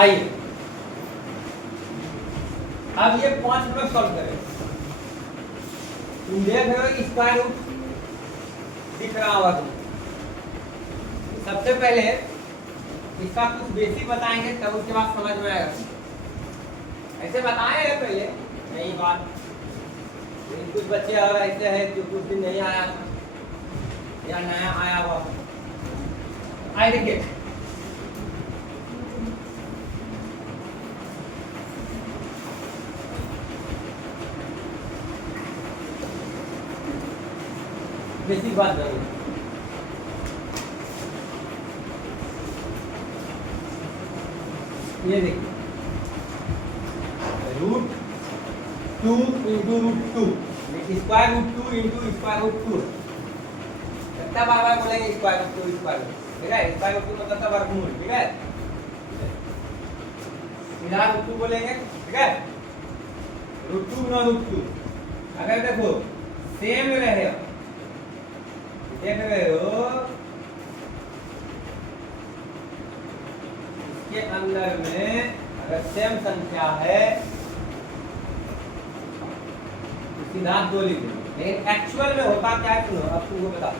आइए अब ये 5 में सॉल्व करें। तुम देख रहे हो कि स्क्वायर रूट दिख रहा होगा तुम। सबसे पहले इसका कुछ बेसिक बताएंगे, तब उसके बाद समझ में आएगा। ऐसे बताए हैं पहले नई बात, कुछ बच्चे ऐसे हैं जो कुछ दिन नहीं आया या नया आया हुआ। आए देखिए बेसिक बात करेंगे। ये देखिए root 2 into root 2 square root 2 into square root 2। कितना बार बार बोलेंगे स्क्वायर रूट 2 स्क्वायर रूट, ठीक है। स्क्वायर रूट 2 मतलब था वर्गमूल, ठीक है। इधर रूट 2 बोलेंगे, ठीक है। रूट 2 गुना रूट 2। अगर देखो सेम रहे, देख रहे हो इसके अंदर में अगर सेम संख्या है तो सीधा 2 लिख दो। लेकिन एक्चुअल में होता क्या है सुनो, अब तुमको बता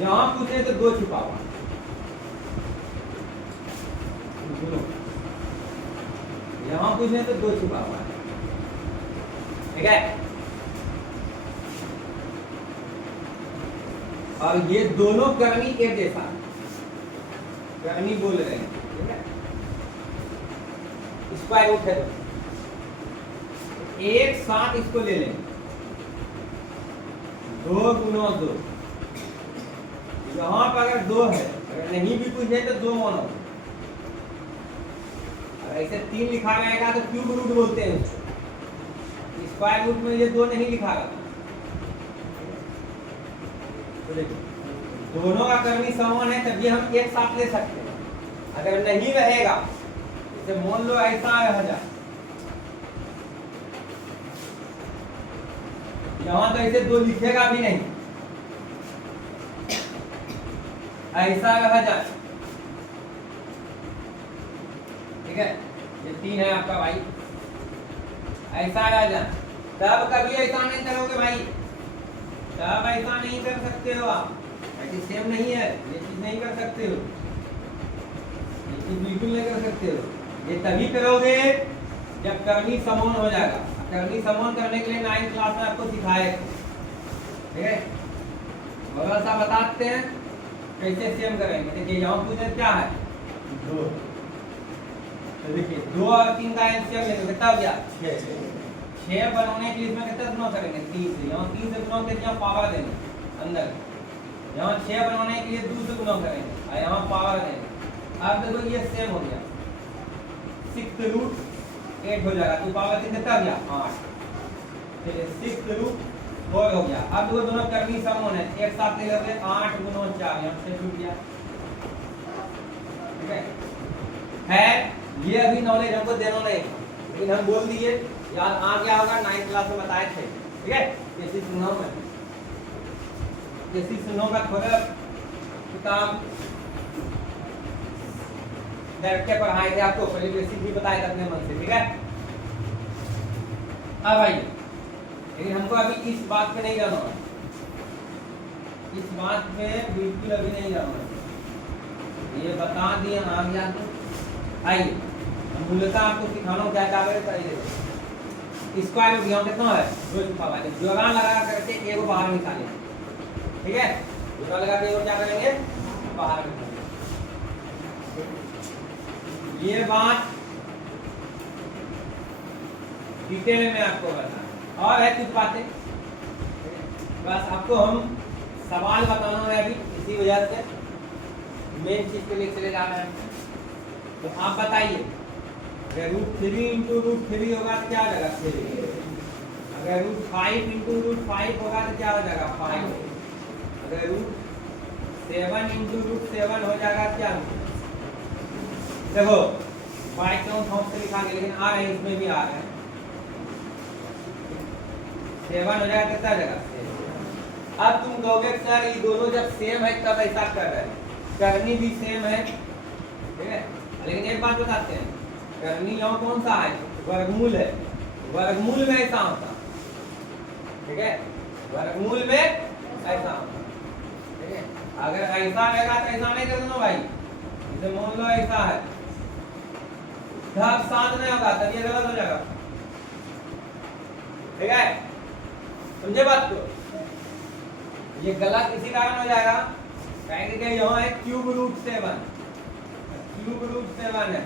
यहां पूछे तो 2 छुपा हुआ, यहां पूछे तो 2 छुपा हुआ है, ठीक है। और ये दोनों कर्मी एक जैसा कर्मी बोल रहे हैं, ठीक है। स्क्वायर रूट है तो एक साथ इसको ले लें, 2 गुना 2। यहां पर अगर 2 है, अगर नहीं भी पूछे तो 2 मानो। अगर ऐसे 3 लिखा रहेगा तो क्यूब रूट बोलते हैं। स्क्वायर रूट में ये 2 नहीं लिखा रहा, तो देखो दोनों का कर्मी समान है, तभी हम एक साथ ले सकते हैं। अगर नहीं रहेगा, जैसे मान लो ऐसा रह जाए, यहां तो ऐसे 2 लिखेगा भी नहीं, ऐसा रह जाए, ठीक है। ये 3 है आपका भाई, ऐसा रह जाए, तब कभी ऐसा नहीं करोगे भाई, तब ऐसा नहीं कर सकते हो आप। ऐसी सेम नहीं है, ये चीज नहीं कर सकते हो, ये चीज बिल्कुल नहीं कर सकते हो। ये तभी करोगे जब कर्मी समान हो जाएगा। कर्मी समान करने के लिए 9th क्लास में आपको सिखाए, ठीक है। बगल सा बताते हैं कैसे सेम करेंगे। देखिए यहाँ पूछे क्या है 2, तो देखिए 2 और 3 का एलसीएम लेंगे, कितना हो गया 6 बनाने के लिए इसमें कितना गुना करेंगे 3 से। यहाँ 3 से गुना करके यहाँ पावर देंगे अंदर, यहाँ 6 बनाने के लिए 2 से गुना करेंगे और यहाँ पावर देंगे। अब देखो ये सेम हो गया, 6 रूट 8 हो जाएगा, तो पावर 3 कितना हो गया 8, चलिए 6 रूट 4 हो गया। अब देखो दोनों कर्मी समान है, एक साथ ले लोगे 8 गुना 4, यहाँ 6 छूट गया, ठीक है। ये अभी नॉलेज हमको देना नहीं, लेकिन हम बोल दिए, याद आ गया होगा, 9th क्लास में बताए थे, ठीक है। केसी सुनो में केसी सुनो का थोड़ा किताब डायरेक्ट पढ़ाए थे आपको, पहले बेसिक भी बताया था अपने मन से, ठीक है। अब आइए, लेकिन हमको अभी इस बात पे नहीं जाना है, इस बात पे बिल्कुल अभी नहीं जाना है, ये बता दिए आ गया। तो आइए हम मूलतः आपको सिखाना क्या क्या करें। पहले स्क्वायर रूट यहाँ कितना है 2 छुपा हुआ है, जोड़ा लगा करके एगो बाहर निकालें, ठीक है। जोड़ा लगा के एगो क्या करेंगे बाहर निकालेंगे। ये बात डिटेल में आपको बताना और है कुछ बातें, बस आपको हम सवाल बताना है अभी, इसी वजह से मेन चीज के लिए चले जा रहे हैं। तो आप बताइए, अगर रूट 3 इंटू रूट 3 होगा तो क्या हो जाएगा 3, अगर रूट 5 इंटू रूट 5 होगा तो क्या हो जाएगा 5, अगर रूट 7 इंटू रूट 7 हो जाएगा क्या। देखो 5 क्यों थॉप से लिखा गया, लेकिन आ रहे हैं, इसमें भी आ रहे हैं, 7 हो जाएगा कितना हो जाएगा। अब तुम कहोगे सर ये दोनों जब सेम है तब ऐसा कर रहे हैं, करनी भी सेम है, ठीक है, लेकिन एक बात बताते हैं, करनी यहाँ कौन सा है, वर्गमूल है, वर्गमूल में ऐसा होता, ठीक है, वर्गमूल में ऐसा होता, ठीक है। अगर ऐसा रहेगा तो ऐसा नहीं कर देना भाई, जैसे मान लो ऐसा है, 10 7 नहीं होगा तब ये गलत हो जाएगा, ठीक है, समझे बात को। ये गलत इसी कारण हो जाएगा कहेंगे कि यहाँ है क्यूब रूट 7, क्यूब रूट 7 है,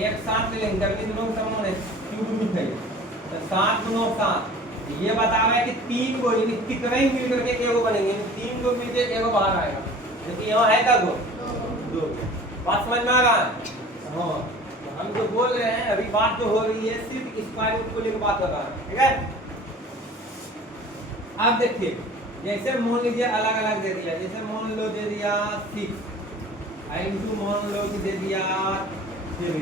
एक साथ ले लेंगे करनी दोनों समान है, क्यूब रूट है, तो 7 गुना 7, ये बता रहा है कि 3 को यानी कितने ही मिल करके एगो बनेंगे, 3 को मिलके एगो बाहर आएगा, क्योंकि यहाँ है का गो 2, बात समझ में आ रहा है। हाँ, तो हम जो बोल रहे हैं अभी बात जो हो रही है सिर्फ स्क्वायर रूट को लेकर बात कर रहा है, ठीक है। अब देखिए जैसे मान लीजिए अलग अलग दे दिया, जैसे मान लो दे दिया 6 इंटू मान लो कि दे दिया 3,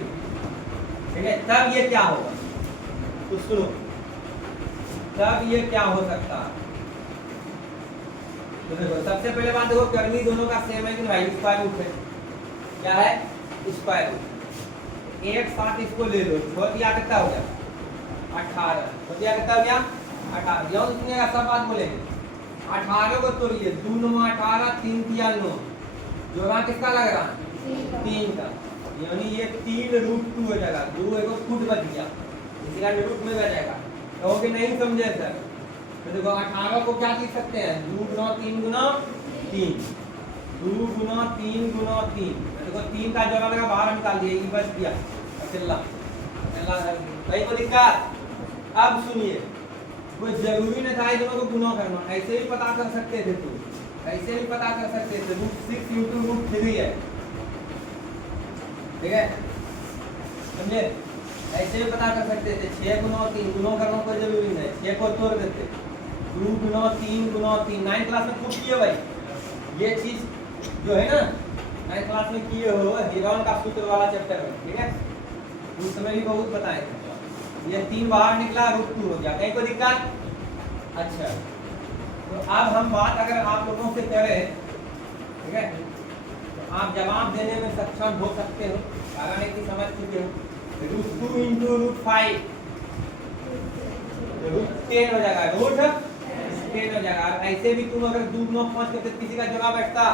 ठीक है, तब ये क्या होगा, तो सुनो, तब ये क्या हो सकता है, तो देखो सबसे पहले बात देखो करनी दोनों का सेम है कि भाई स्क्वायर रूट है, क्या है स्क्वायर रूट, एक साथ इसको ले लो, छोड़ दिया कितना हो गया 18, छोड़ दिया कितना हो गया 18, जो इसमें का सब बात बोलेंगे 18 को तोड़िए, 2 9 18, 3 3 9, जोड़ा किसका लग रहा है 3 का, यानी ये 3 रूट 2 हो जाएगा, 2 एक फुट बच गया, इसी का रूट में बच जाएगा, कहोगे नहीं समझे सर, तो देखो 18 को क्या लिख सकते हैं 2 गुना 3 गुना 3, 2 गुना 3 गुना 3, देखो 3 का जोड़ा लगा बाहर निकाल दिया, ये बच गया अकेला अकेला, भाई को दिक्कत। अब सुनिए कोई जरूरी नहीं था दोनों को गुना करना, ऐसे ही पता कर सकते थे, तो ऐसे ही पता कर सकते थे, √6 इंटू √3 है, ठीक है, समझे, ऐसे भी पता कर सकते थे, 6 गुना 3 गुना करना कोई जरूरी नहीं, 6 को तोड़ देते, 2 गुना 3 गुना 3, 9th क्लास में खूब किए भाई, ये चीज जो है ना 9th क्लास में किए हो, हेरोन का सूत्र वाला चैप्टर में, ठीक है, उस समय भी बहुत बताए थे, ये 3 बाहर निकला √2 हो गया, कहीं कोई दिक्कत। अच्छा, तो अब हम बात अगर आप लोगों से करें, ठीक है, तो आप जवाब देने में सक्षम हो सकते हो, कारण है कि समझ चुके हो, √2 इंटू √5 √10 हो जाएगा, √10 हो जाएगा, ऐसे भी तुम अगर 2 9 5 करते किसी का जवाब बैठता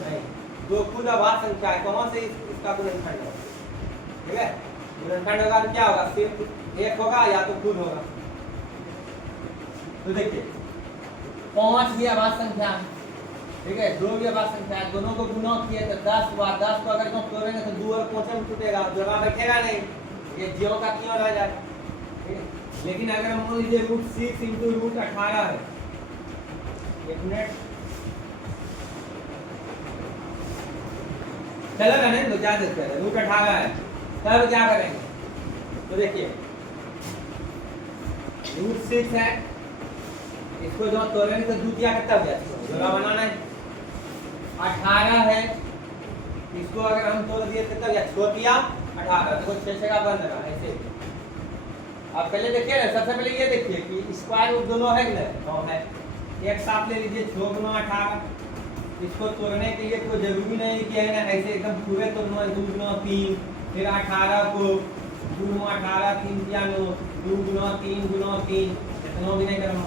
नहीं, तो खुद आवाज संख्या है, कहाँ से इसका गुणनखंड होगा, ठीक है, गुणनखंड होगा तो क्या होगा, सिर्फ एक होगा या तो खुद होगा, तो देखिए 5 भी आवाज संख्या, ठीक है, 2 भी आवाज संख्या, दोनों को गुना किए तो 10 हुआ, 10 को अगर इसमें तोड़ेंगे तो 2 और 5 में टूटेगा, जवाब बैठेगा नहीं, ये ज्यों का क्यों रह जाए, ठीक है। लेकिन अगर हम मान लीजिए √6 इंटू √18 है, एक मिनट चलेगा नहीं तो क्या देते हैं, √18 है, तब क्या करेंगे, तो देखिए √6 है, इसको जो तोड़ेंगे तो 2 क्या कितना हो गया, जोड़ा बनाना है, 18 है, इसको अगर हम तोड़ दिए कितना गया, छोड़ दिया 18, देखो 6 का बन रहा है ऐसे। अब पहले देखिए ना, सबसे पहले ये देखिए कि स्क्वायर रूट दोनों है कि नहीं, हाँ है, एक साथ ले लीजिए 6 गुना 18, इसको तोड़ने के लिए कोई जरूरी नहीं कि है ना ऐसे एकदम पूरे तोड़ना, 2 गुना 3, फिर 18 को 2 गुना 18 3 3 9, 2 गुना 3 गुना 3, इतना भी नहीं करना,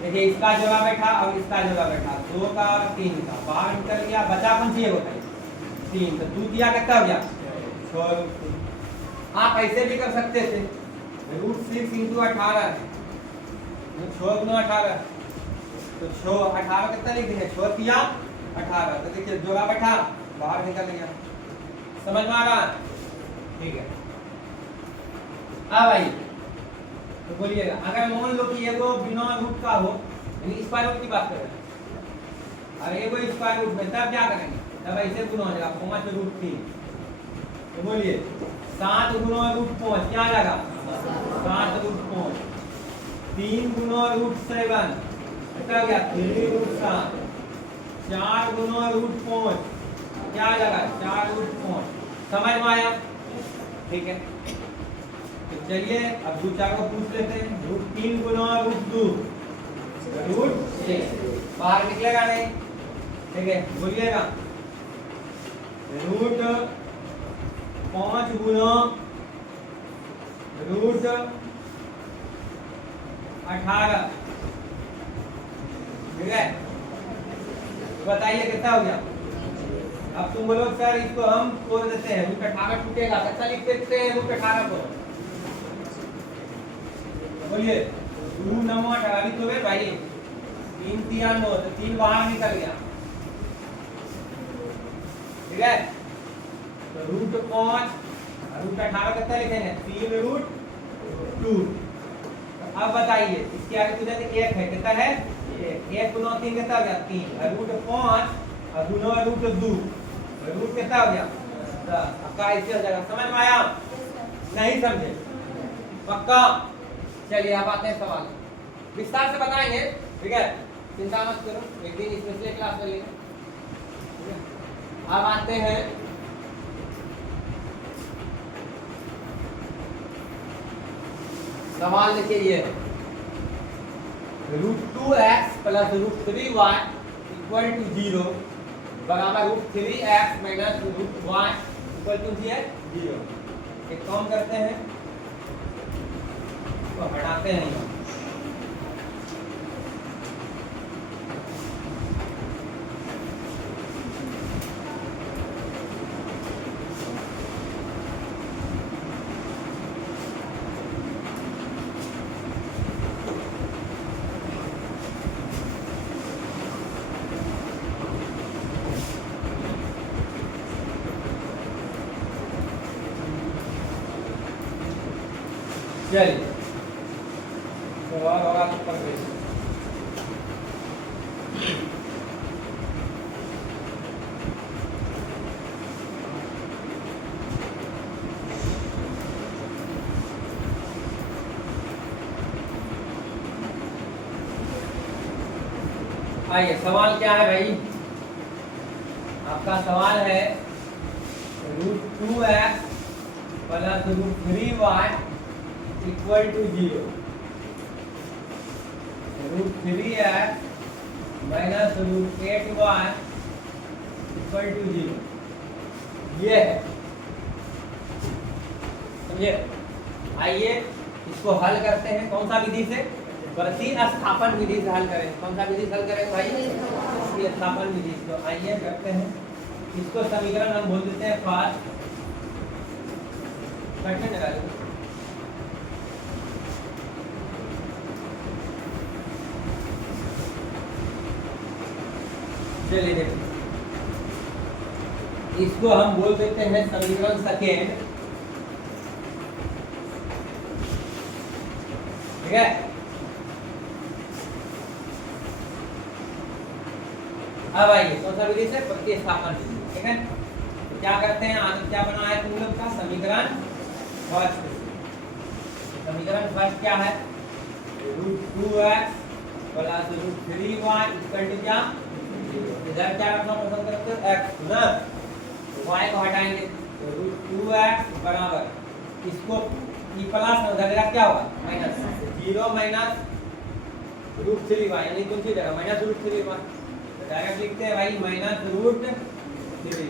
देखिए इसका जोड़ा बैठा और इसका जोड़ा बैठा, 2 का और 3 का बाहर निकल गया, बचा कौन चाहिए बताइए 3, तो 2 दिया कितना हो गया 6। आप ऐसे भी कर सकते थे, √6 इंटू 18, 6 गुना 18, तो 6 18 कितना लिख देंगे, 6 दिया 18, तो देखिए जोड़ा बैठा बाहर निकल गया, समझ में आ रहा, ठीक है। अब आइए तो बोलिएगा, अगर मान लो कि एगो बिना रूट का हो, यानी स्क्वायर रूट की बात कर रहे हैं, और एगो स्क्वायर रूट में, तब क्या करेंगे, तब ऐसे गुना हो जाएगा 5 √3, तो बोलिए 7 गुना √5 क्या आ जाएगा 7 √5, 3 गुना √7 कितना हो गया 3 √7, 4 गुना √5 क्या आ जाएगा 4 √5, समझ में आया, ठीक है। तो चलिए अब 2 4 को पूछ लेते हैं, √3 गुना √2 √6, बाहर निकलेगा नहीं, ठीक है, बोलिएगा रूट 5 गुना रूट 18, ठीक है। बताइए कितना हो गया। अब तुम बोलो सर इसको हम तोड़ देते हैं, रूट 18 टूटेगा, कैसा लिख देते हैं रूट 18 को, बोलिए 2 9 18 तो भाई 3 3 9 तो 3 बाहर निकल गया, ठीक है। तो रूट 5 रूट 18 कितना लिखेंगे 3 रूट 2। अब बताइए इसके आगे तुझे तो 1 है, कितना है 1 गुना 3 कितना हो गया 3, रूट 5 और गुना रूट 2 रूट कितना हो गया 10। आपका ऐसे हो जाएगा, समझ में आया नहीं समझे पक्का। चलिए अब आते हैं सवाल, विस्तार से बताएंगे, ठीक है, चिंता मत करो, एक दिन इसमें से क्लास कर लेंगे, ठीक है। अब आते हैं सवाल, देखिए ये root 2x plus root 3y equal to 0 बराबर root 3x minus root y equal to 0। एक काम करते हैं तो हटाते हैं यहाँ, चलिए सवाल होगा तो कर दीजिए। आइए सवाल क्या है भाई, आपका सवाल है root 2x plus root 3y equal to 0, root 3x minus root 8y equal to 0, ये है, समझे। आइए इसको हल करते हैं, कौन सा विधि से, प्रतिस्थापन विधि से हल करें। कौन सा विधि से हल करें भाई, प्रतिस्थापन विधि। तो आइए करते हैं, इसको समीकरण हम बोल देते हैं फर्स्ट, कठिन लगा लो, चलिए देखो, इसको हम बोल देते हैं समीकरण सेकेंड, ठीक है। अब आइए कौन सा विधि से, प्रतिस्थापन विधि, ठीक है। तो क्या करते हैं, आज क्या बनाया तुम लोग का समीकरण फर्स्ट। समीकरण फर्स्ट क्या है, root 2x plus root 3y equal to क्या, इधर क्या रखना पसंद करते हो x ना, तो y को हटाएंगे तो रूट 2x बराबर, इसको ई प्लस उधर क्या होगा माइनस, 0 माइनस रूट 3y यानी कौन सी जगह माइनस रूट 3y, तो डायरेक्ट लिखते हैं भाई माइनस रूट 3y।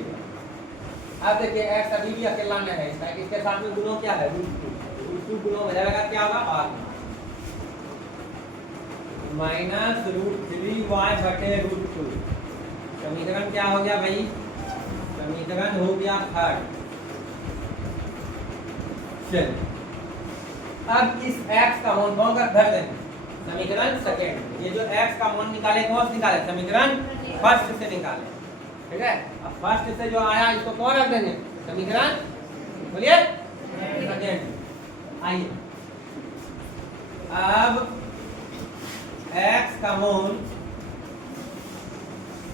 अब देखिए x अभी भी अकेला में है, इसके साथ में गुणों क्या है रूट 2 गुणों में जाएगा क्या होगा r माइनस रूट 3y बटे रूट 2। समीकरण क्या हो गया भाई, समीकरण हो गया थर्ड। चलिए अब इस x का मान कौन का धर देंगे, समीकरण सेकेंड। ये जो x का मान निकाले कौन से निकाले, समीकरण फर्स्ट से निकाले, ठीक है। अब फर्स्ट से जो आया इसको कौन रख देंगे, समीकरण बोलिए सेकेंड। आइए अब x का मान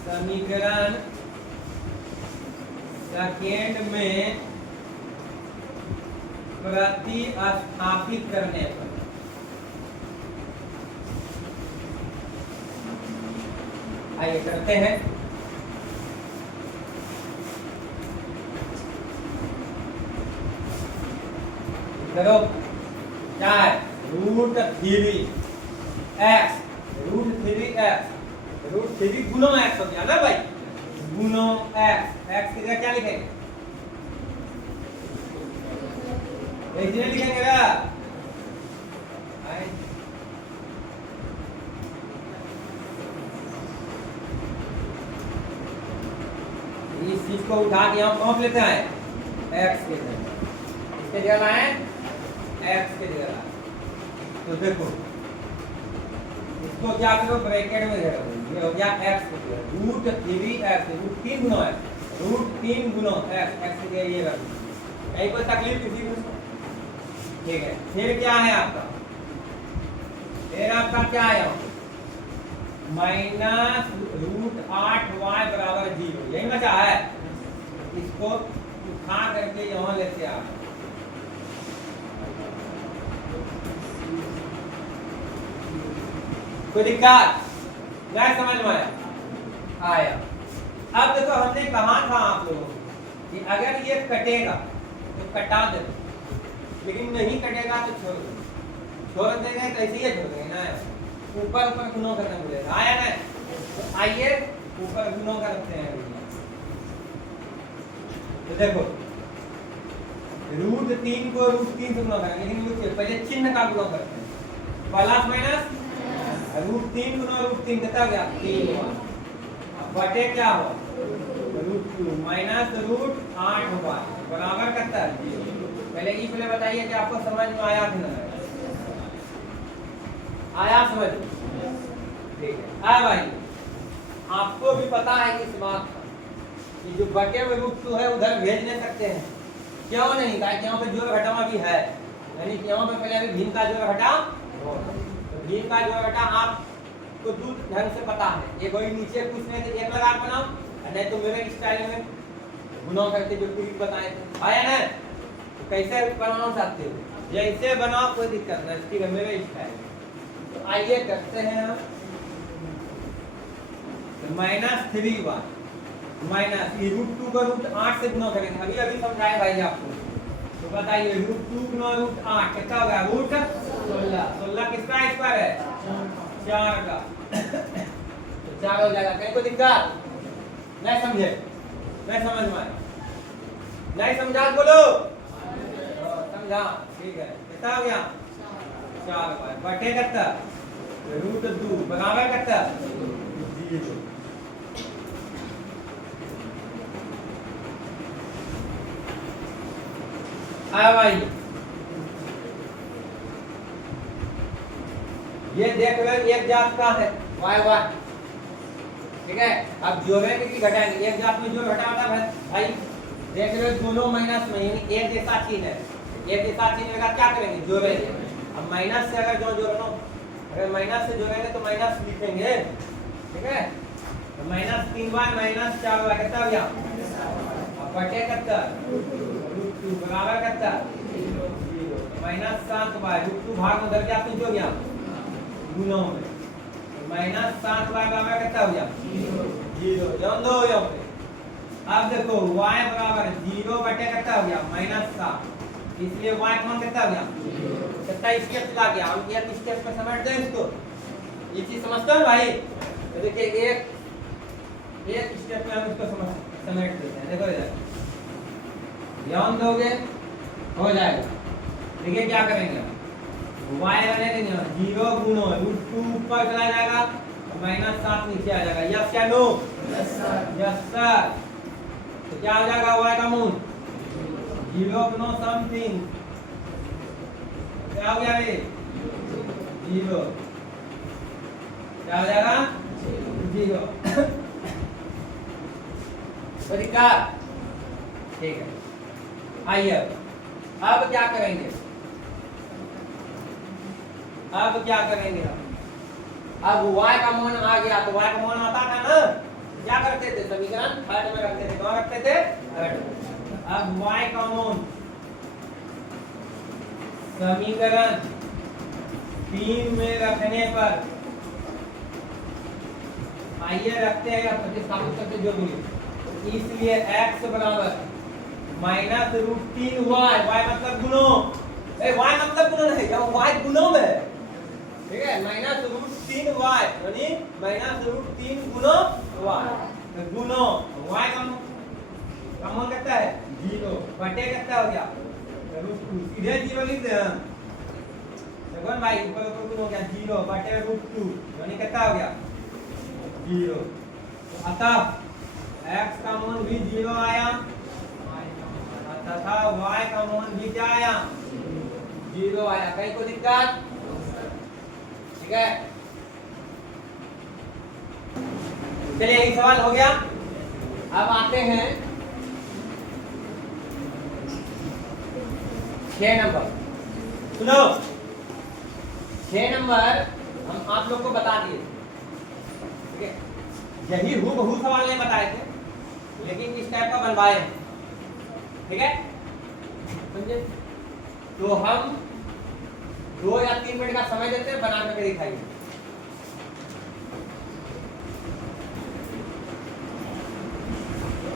समीकरण सेकेंड में प्रतिस्थापित करने पर आइए करते हैं। करो क्या है, root 3x, root 3x, root 3 गुना x हो गया ना भाई, गुनो एक्स, एक्स की जगह क्या लिखेंगे? एक्स नहीं लिखेंगे ना, इस चीज को उठा के हम कौन लेते हैं? एक्स के जगह, इसके जगह लाए एक्स के जगह लाए। तो देखो इसको क्या करो, ब्रैकेट में रखो, ये हो गया एक्स की जगह रूट 3 एक्स, रूट 3 गुना है, रूट 3 गुना एक्स, एक्स की जगह ये रख दो। कहीं कोई तकलीफ किसी को? ठीक है, फिर क्या है आपका? फिर आपका क्या है? माइनस रूट 8y बराबर 0, यही बचा है। इसको उठा करके यहाँ लेते आ, कोई दिक्कत नहीं? समझ में आया? अब देखो हमने कहा था आप लोगों को कि अगर ये कटेगा तो कटा दे, लेकिन नहीं कटेगा तो छोड़ दो। छोड़ देंगे तो ऐसे ही छोड़ देंगे ना, ऊपर ऊपर गुणों करना पड़ेगा। आया ना? तो आइए ऊपर गुणों करते हैं। तो देखो रूट 3 को रूट 3 से गुणा करेंगे, लेकिन पहले चिन्ह का गुणा करते हैं। प्लस माइनस रूट 3 गुना रूट 3 कितना गया? 3 बटे क्या हो? रूट 2 माइनस रूट 8y बराबर कितना है? पहले ई पहले बताइए कि आपको समझ में आया कि नहीं आया? समझ? ठीक है। अब भाई आपको भी पता है कि इस बात का कि जो बटे में रूट 2 है उधर भेज नहीं सकते हैं। क्यों नहीं? क्योंकि यहाँ पे जोड़ घटावा भी है, यानी कि यहाँ पे पहले अभी भिन्न का जोड़ घटा, तो भिन्न का जोड़ घटा आपको दो ढंग से पता है। एक वही नीचे कुछ में से एक लगा बनाओ, नहीं तो मेरे स्टाइल में गुना करके जो ट्रिक बताए थे। आया ना? तो कैसे बनाना चाहते हो? जैसे बनाओ, कोई दिक्कत नहीं, ठीक है मेरे स्टाइल। तो आइए करते हैं हम -3y माइनस ये रूट 2 का रूट 8 से गुना करेंगे, अभी अभी समझाए भाई आपको। तो बताइए रूट 2 गुना रूट 8 कितना होगा? रूट 16। 16 किसका स्क्वायर है? 4 का। तो 4 हो जाएगा। कहीं कोई दिक्कत नहीं? समझे? नहीं समझ में? नहीं समझा बोलो। समझा? ठीक है, कितना हो गया? 4 बटे कितना? रूट 2 बराबर कितना? 0। भाई ये देख लो, एक जात का है y y, ठीक है। अब जोड़ेंगे कि घटाएंगे? एक जात में जोड़ घटाना है भाई। देख लो दोनों माइनस में, यानी एक जैसा चिन्ह है, एक जैसा चिन्ह का क्या करेंगे? जोड़ेंगे। अब माइनस से अगर जो जोड़ना, अगर माइनस से जोड़ेंगे तो माइनस लिखेंगे, ठीक है। तो -3y -4y कितना हो गया? अब बटे कितना? रूट 2 बराबर कितना? 0। -7y रूट 2 भाग में उधर क्या कुछ हो गया? गुणों में। तो -7y बराबर कितना हो गया? 0। जान दो यहाँ पे। अब देखो y बराबर 0 बटे कितना हो गया? -7, इसलिए y कौन कितना हो गया? कितना स्टेप चला गया? हम एक स्टेप पे समेट दें इसको। ये चीज समझते हो भाई? तो देखिए एक स्टेप में हम इसको समेट देते हैं। देखो इधर ध्यान दोगे हो जाएगा। देखिए क्या करेंगे? y रहने देंगे 0 गुणो रूट 2 ऊपर चला जाएगा, -7 नीचे आ जाएगा। यस या no? Yes sir. Yes sir. तो क्या हो जाएगा? y का मूल 0 गुणो समथिंग क्या हो गया? ये 0 क्या हो जाएगा? 0। तरीका ठीक है। आइए अब क्या करेंगे? अब क्या करेंगे? अब y का मान आ गया, तो y का मान आता था ना, क्या करते थे? समीकरण थर्ड में रखते थे। कहाँ रखते थे? थर्ड। अब y का मान समीकरण 3 में रखने पर आइए रखते हैं या प्रतिस्थापित करते जो भी, इसलिए x बराबर -√3y, y मतलब गुणो, y मतलब गुणो नहीं, y गुणो में है, ठीक है। -√3y यानी -√3 गुणो y, गुणो y कॉमन कितना है 0 बटे कितना हो गया √2 सीधे 0 लिख दे देखो भाई ऊपर ऊपर हो गया 0 बटे √2 यानी कितना हो गया 0 अतः x का मान भी 0 आया तथा y का मान भी क्या आया 0 आया कहीं कोई दिक्कत ठीक है चलिए यही सवाल हो गया अब आते हैं 6 नंबर सुनो 6 नंबर हम आप लोग को बता दिए ठीक है यही हूबहू सवाल नहीं बताए थे लेकिन इस टाइप का बनवाए हैं ठीक है समझे तो हम 2 या 3 मिनट का समय देते हैं बना करके दिखाइए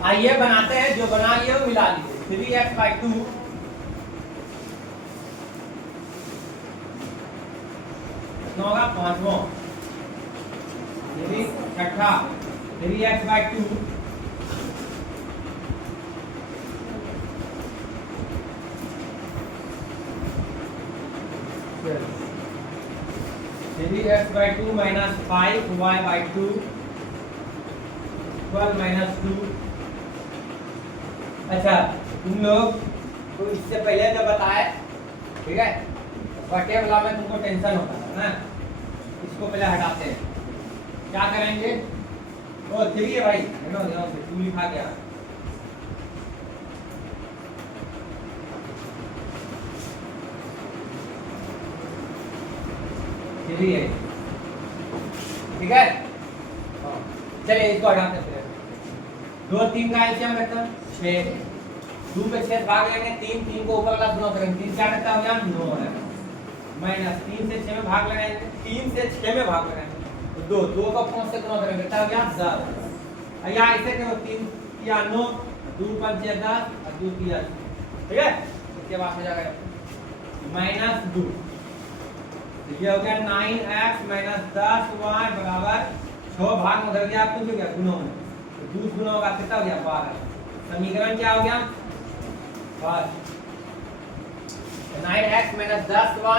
आइए बनाते हैं जो बना लिए वो मिला लीजिए 3x/2 होगा 5वां यदि छठा 3x/2 3x/2 minus 5y/2 12 minus 2 अच्छा तुम लोग तो इससे पहले जब बताए ठीक है बटे वाला में तुमको टेंशन होता है ना इसको पहले हटाते हैं क्या करेंगे ओ 3 है भाई ध्यान से 2 लिखा गया है ठीक है चलिए इसको हटाते हैं 2 3 का एलसीएम करते हैं 6 2 पे 6 भाग लेंगे 3 3 को ऊपर वाला गुना करेंगे 3 क्या करता है 9 है माइनस 3 से 6 में भाग लगाएंगे 3 से 6 में भाग लगाएंगे तो 2 को 5 से गुना करेंगे तब यहाँ 10 या ऐसे करो 3 या 9 2 5 10 और 2 3 ठीक है इसके बाद हो जाएगा माइनस 2 ये हो गया 9x माइनस 10y बराबर 6 भाग में उधर गया कुछ हो गया गुणों में तो 2 गुना होगा कितना हो गया 12 समीकरण क्या हो गया 9x माइनस 10y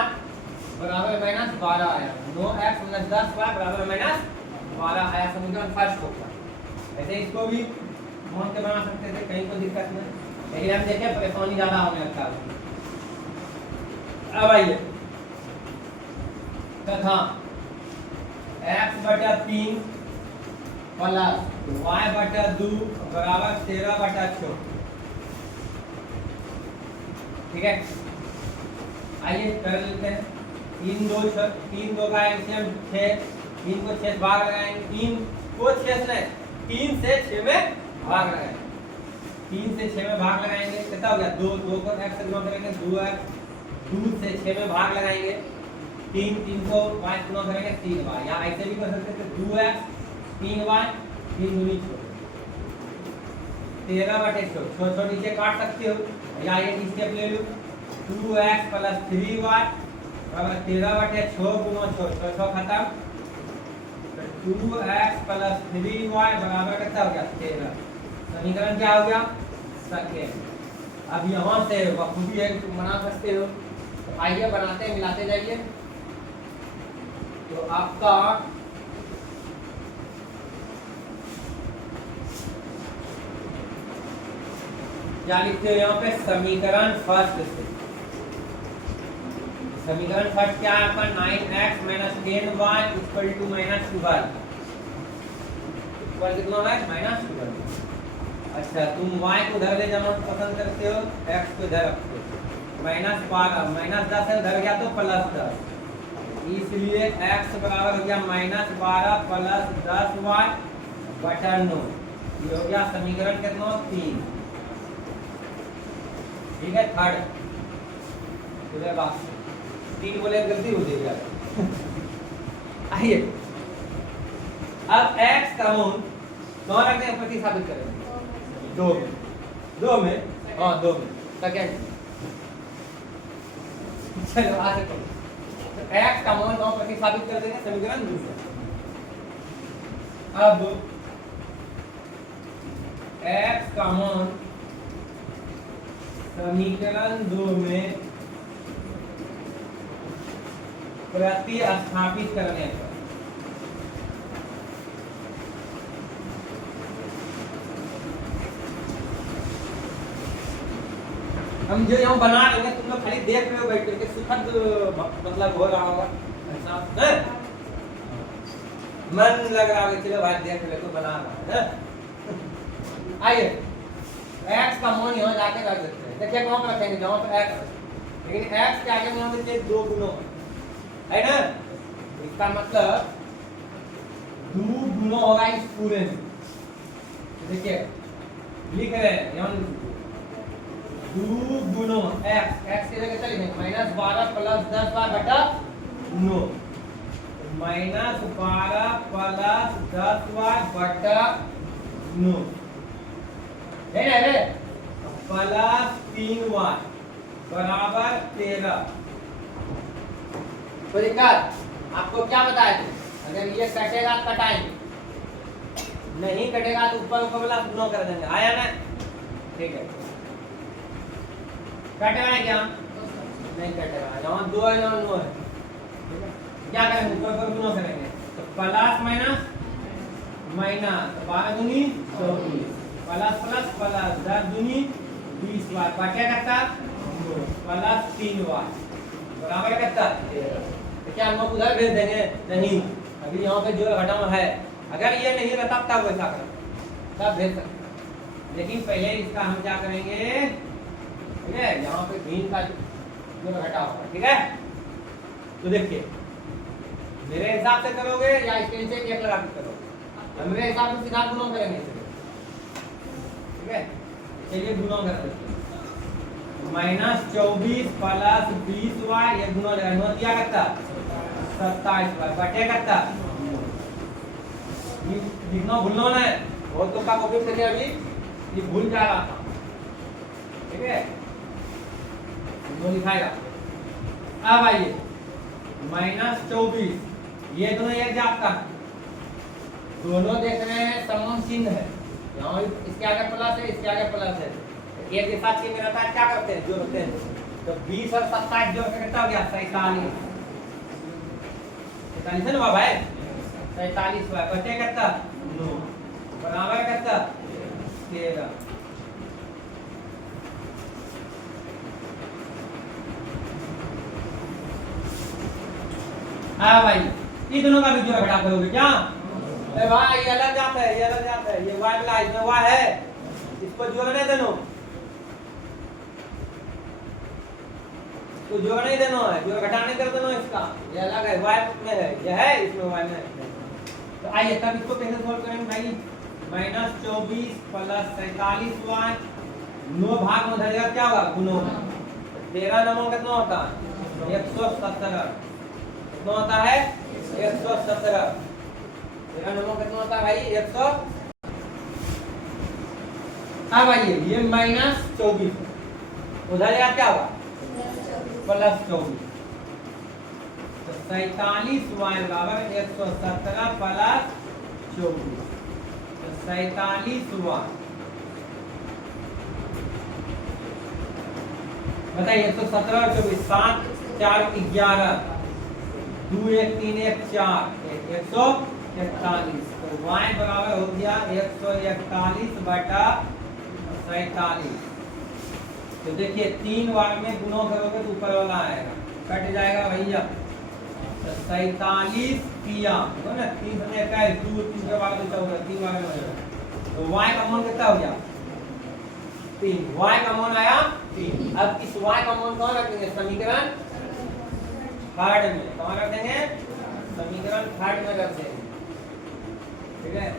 बराबर माइनस 12 आया 9x माइनस 10y बराबर माइनस 12 आया समीकरण फर्स्ट होगा ऐसे इसको भी मान के बना सकते थे कहीं कोई दिक्कत नहीं लेकिन हम देखें परेशानी ज्यादा होने लगता है अब आइए तथा x/3 प्लस y/2 बराबर 13/6 ठीक है आइए कर लेते हैं 3 2 का एलसीएम 6 3 को 6 भाग लगाएंगे 3 को 6 से 3 से 6 में भाग लगाएंगे 3 से 6 में भाग लगाएंगे कितना हो गया 2 2 को x से गुणा करेंगे 2x 2 से 6 में भाग लगाएंगे 3 को 5 गुना करेंगे 3y या ऐसे भी कर सकते थे 2x 3y 3 दूनी 13/6 छोटे नीचे काट सकते हो या ये स्टेप ले लो 2x प्लस 3y बराबर 13/6 गुना 6 6 खत्म 2x प्लस 3y बराबर कितना हो गया 13 समीकरण क्या हो गया सेकंड अब यहाँ से बखूबी है तुम बना सकते हो तो आइए बनाते मिलाते जाइए तो आपका क्या लिखते हो यहाँ पे समीकरण फर्स्ट से समीकरण फर्स्ट क्या है आपका 9x minus 10y equal to minus 12 equal कितना है माइनस 12 अच्छा तुम y को उधर ले जाना पसंद करते हो x को इधर रखते हो माइनस 12 माइनस 10 है उधर गया तो प्लस 10 इसलिए x बराबर हो गया माइनस 12 प्लस 10y बटा 9 ये हो गया समीकरण कितना 3 ठीक है थर्ड पूरे बात 3 बोले गलती हो जाएगी आइए अब x का मान कौन रखते हैं प्रतिस्थापित करेंगे 2 में हाँ 2 में सेकंड चलो आगे करो x का मान को प्रतिस्थापित कर देंगे समीकरण दूसरा अब x कॉमन समीकरण 2 में प्रतिस्थापित करने पर हम जो यहाँ बना रहे हैं तुम लोग खाली देख रहे हो बैठ करके सुखद मतलब हो रहा होगा ऐसा है? मन लग रहा होगा चलो भाई देख ले तो बना रहा है आइए x का मान यहाँ जाके रख देते हैं देखिए कहाँ पर रखेंगे जहाँ पर x लेकिन x के आगे में हम देते 2 गुना है ना इसका मतलब 2 गुना होगा इस पूरे में देखिए लिख रहे हैं यहाँ 2 गुना x की जगह चलिए -12 + 10y बटा 9 -12 + 10y बटा 9 है ना रे प्लस 3y बराबर 13 तो देखा आपको क्या बताया थे अगर ये कटेगा कटाएंगे नहीं कटेगा तो ऊपर ऊपर वाला गुना कर देंगे आया ना ठीक है कटेगा क्या नहीं कटेगा यहाँ 2 है यहाँ 9 है क्या करेंगे ऊपर ऊपर गुना करेंगे तो प्लस माइनस माइनस 12 दूनी 24 प्लस प्लस प्लस 10 दूनी 20 y बटे कितना प्लस 3y बराबर कितना तो क्या हम लोग उधर भेज देंगे नहीं अभी यहाँ पे जोड़ घटाव है अगर ये नहीं रहता तब वैसा करें तब भेज सकते लेकिन पहले इसका हम क्या करेंगे ठीक है यहाँ पे भिन्न का जोड़ घटाव होगा ठीक है तो देखिए मेरे हिसाब से करोगे या स्क्रीन से एक लगा के करोगे मेरे हिसाब से सीधा गुना करेंगे ठीक है चलिए गुना कर देते हैं -24 + 20y ये गुना लगाना दिया करता 27y बटे करता ये लिखना भूलना ना बहुत लोग का कॉपी करके अभी ये भूल जा रहा था ठीक है वो लिखाएगा अब आइए -24 ये दोनों एक जात का दोनों देख रहे हैं समान चिन्ह है यहाँ इसके आगे प्लस है इसके आगे प्लस है एक के साथ चिन्ह रहता है क्या करते हैं जोड़ते हैं तो 20 और 27 जोड़ के कितना हो गया 47 47 है ना भाई 47 बटे कितना 9 बराबर कितना 13 हाँ भाई ये दोनों का भी जोड़ घटा करोगे क्या अरे भाई ये अलग जाता है ये अलग जाता है ये y वाला इसमें y है इसको जोड़ने देनो तो जोड़ नहीं देना है जोड़ घटाने कर देना इसका ये अलग है y में है ये है इसमें y में है तो आइए तब इसको कैसे सॉल्व करेंगे भाई -24 + 47y 9 भाग में धरेगा क्या होगा गुणो 13 नंबर कितना होता है 117 कितना होता है 117 तेरा नंबर कितना होता है भाई 100 अब आइए ये -24 उधर यार क्या होगा +24 तो 47y बराबर 117 + 24 तो 47y बताइए 117 और 24 7 4 11 2 1 3 1 4 141 तो y बराबर हो गया 141 बटा 47 तो देखिए 3 बार में गुना करोगे तो ऊपर वाला आएगा कट जाएगा भैया तो 47 किया तो ना 3 से 21 2 3 के बाद 14 3 बार में हो जाएगा तो y का मान कितना हो गया 3 y का मान आया 3 अब इस y का मान कहाँ रखेंगे समीकरण थर्ड में कहाँ रख देंगे समीकरण थर्ड में रख देंगे ठीक है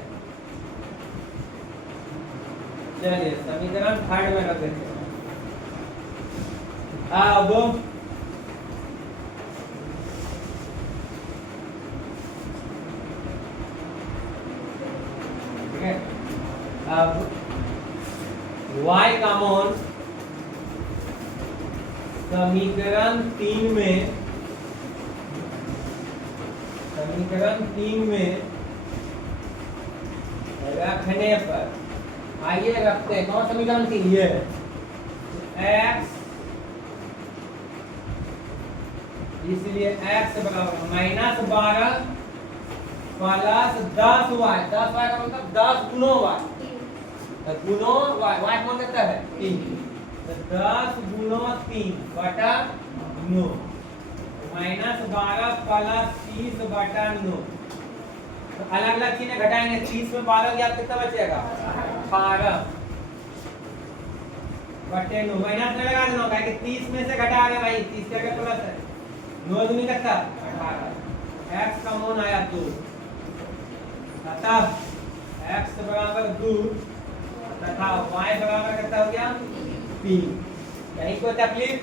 चलिए समीकरण थर्ड में रख देते हैं अब ठीक है अब y का मान समीकरण 3 में रखने पर आइए रखते हैं कौन समीकरण 3 ये x, इसलिए x बराबर -12 प्लस 10y, 10y का मतलब 10 गुणो y, गुणो y, y कौन देता है 3, तो 10 गुणो 3 बटा 9, -12 प्लस 30 बटा 9। तो अलग अलग चीजें घटाएंगे, 30 में 12 गया कितना बचेगा 18 बटे 9, माइनस में लगा देना क्या कि 30 में से घटा गया भाई, 30 के आगे प्लस है, 9 दूनी कितना 18, x का मान आया 2, अतः x बराबर 2 तथा y बराबर कितना हो गया 3। यही कोई तकलीफ?